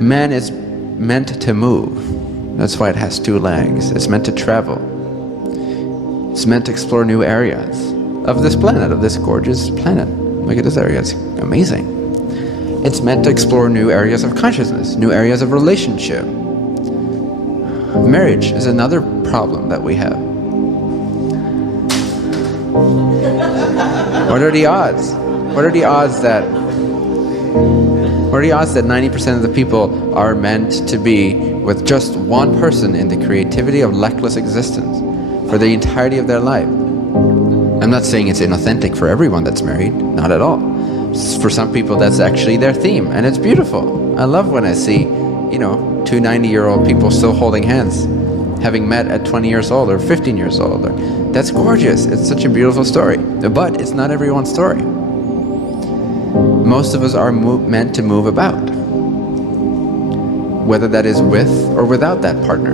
Man is meant to move. That's why it has two legs. It's meant to travel. It's meant to explore new areas of this planet, of this gorgeous planet. Look at this area, it's amazing. It's meant to explore new areas of consciousness, new areas of relationship. Marriage is another problem that we have. What are the odds? What are the odds that 90% of the people are meant to be with just one person in the creativity of luckless existence for the entirety of their life? I'm not saying it's inauthentic for everyone that's married, not at all. For some people that's actually their theme, and it's beautiful. I love when I see, two 90-year-old people still holding hands, having met at 20 years old or 15 years old. That's gorgeous. It's such a beautiful story. But it's not everyone's story. Most of us are meant to move about, whether that is with or without that partner.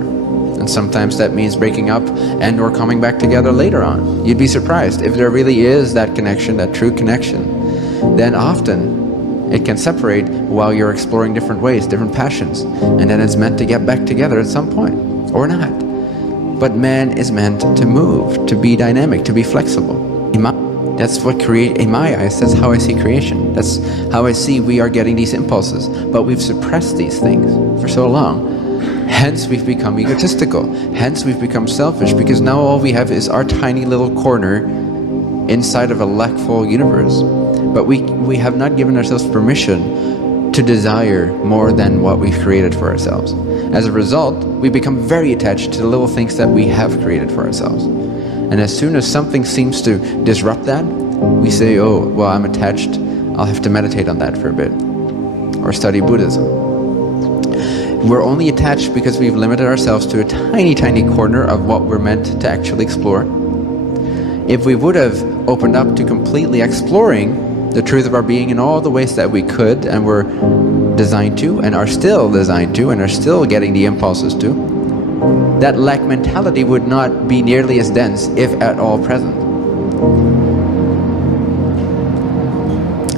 And sometimes that means breaking up and or coming back together later on. You'd be surprised if there really is that connection, that true connection. Then often it can separate while you're exploring different ways, different passions, and then it's meant to get back together at some point, or not. But man is meant to move, to be dynamic, to be flexible. That's what in my eyes, that's how I see creation. That's how I see we are getting these impulses. But we've suppressed these things for so long. Hence we've become egotistical. Hence we've become selfish, because now all we have is our tiny little corner inside of a lackful universe. But we have not given ourselves permission to desire more than what we've created for ourselves. As a result, we become very attached to the little things that we have created for ourselves. And as soon as something seems to disrupt that, we say, oh, well, I'm attached. I'll have to meditate on that for a bit. Or study Buddhism. We're only attached because we've limited ourselves to a tiny, tiny corner of what we're meant to actually explore. If we would have opened up to completely exploring the truth of our being in all the ways that we could and were designed to, and are still designed to, and are still getting the impulses to, that lack mentality would not be nearly as dense, if at all present.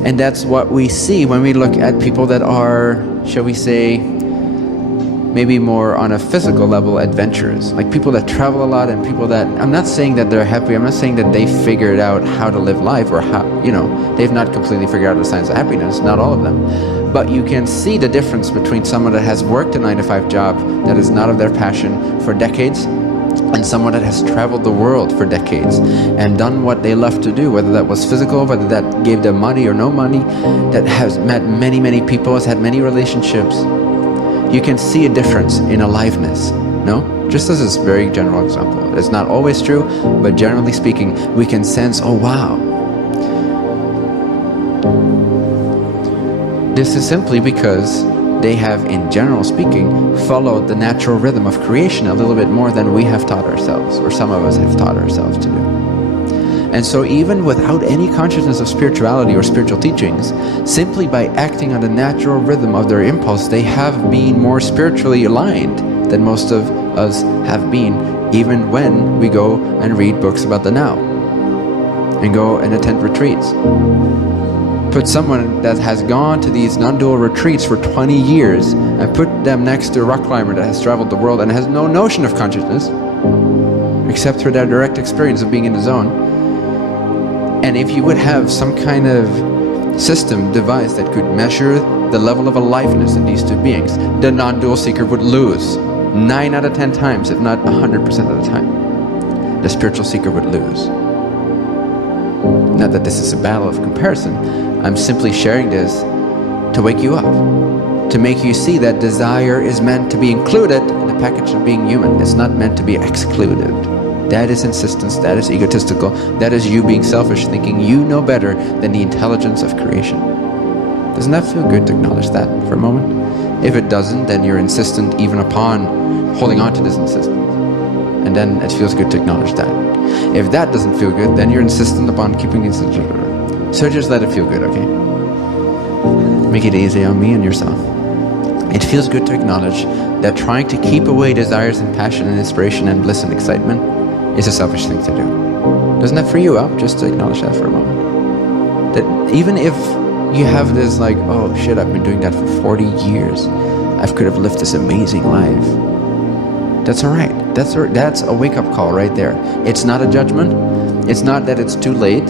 And that's what we see when we look at people that are, shall we say, maybe more on a physical level adventurous, like people that travel a lot, and people that, I'm not saying that they're happy, I'm not saying that they figured out how to live life, or how, they've not completely figured out the science of happiness, not all of them. But you can see the difference between someone that has worked a 9-to-5 job that is not of their passion for decades, and someone that has traveled the world for decades and done what they love to do, whether that was physical, whether that gave them money or no money, that has met many, many people, has had many relationships. You can see a difference in aliveness, no? Just as a very general example. It's not always true, but generally speaking, we can sense, oh wow. This is simply because they have, in general speaking, followed the natural rhythm of creation a little bit more than we have taught ourselves, or some of us have taught ourselves to do. And so even without any consciousness of spirituality or spiritual teachings, simply by acting on the natural rhythm of their impulse, they have been more spiritually aligned than most of us have been, even when we go and read books about the now, and go and attend retreats. Put someone that has gone to these non-dual retreats for 20 years and put them next to a rock climber that has traveled the world and has no notion of consciousness, except through their direct experience of being in the zone. And if you would have some kind of system, device that could measure the level of aliveness in these two beings, the non-dual seeker would lose 9 out of 10 times, if not 100% of the time. The spiritual seeker would lose. Not that this is a battle of comparison. I'm simply sharing this to wake you up, to make you see that desire is meant to be included in the package of being human. It's not meant to be excluded. That is insistence, that is egotistical, that is you being selfish, thinking you know better than the intelligence of creation. Doesn't that feel good to acknowledge that for a moment? If it doesn't, then you're insistent even upon holding on to this insistence. And then it feels good to acknowledge that. If that doesn't feel good, then you're insistent upon keeping the insistence. So just let it feel good, okay? Make it easy on me and yourself. It feels good to acknowledge that trying to keep away desires and passion and inspiration and bliss and excitement is a selfish thing to do. Doesn't that free you up, just to acknowledge that for a moment? That even if you have this like, oh shit, I've been doing that for 40 years. I could have lived this amazing life. That's all right. That's a wake-up call right there. It's not a judgment. It's not that it's too late.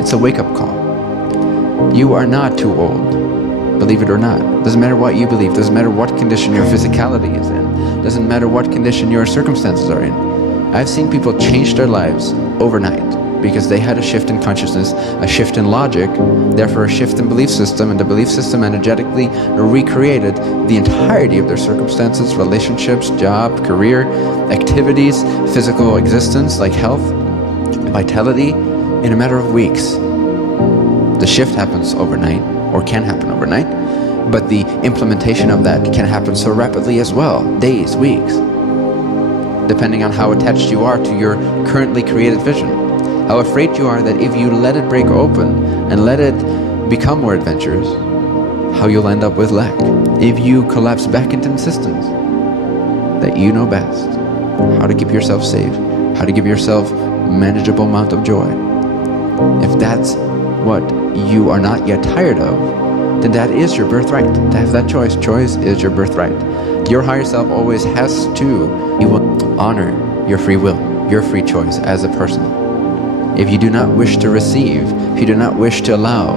It's a wake-up call. You are not too old, believe it or not. Doesn't matter what you believe. Doesn't matter what condition your physicality is in. Doesn't matter what condition your circumstances are in. I've seen people change their lives overnight because they had a shift in consciousness, a shift in logic, therefore a shift in belief system, and the belief system energetically recreated the entirety of their circumstances, relationships, job, career, activities, physical existence like health, vitality, in a matter of weeks. The shift happens overnight, or can happen overnight, but the implementation of that can happen so rapidly as well, days, weeks, depending on how attached you are to your currently created vision. How afraid you are that if you let it break open and let it become more adventurous, how you'll end up with lack. If you collapse back into insistence that you know best, how to keep yourself safe, how to give yourself manageable amount of joy. If that's what you are not yet tired of, then that is your birthright. To have that choice. Choice is your birthright. Your higher self always has to. You will honor your free will, your free choice as a person. If you do not wish to receive, if you do not wish to allow,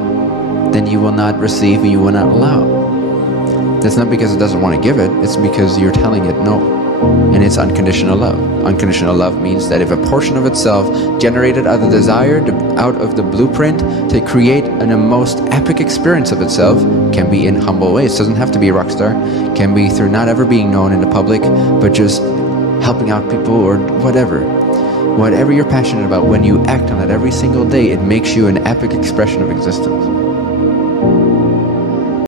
then you will not receive and you will not allow. That's not because it doesn't want to give it, it's because you're telling it no. And it's unconditional love. Unconditional love means that if a portion of itself generated out of the desire, out of the blueprint to create a most epic experience of itself, can be in humble ways. It doesn't have to be a rock star, can be through not ever being known in the public, but just helping out people or whatever. Whatever you're passionate about, when you act on it every single day, it makes you an epic expression of existence.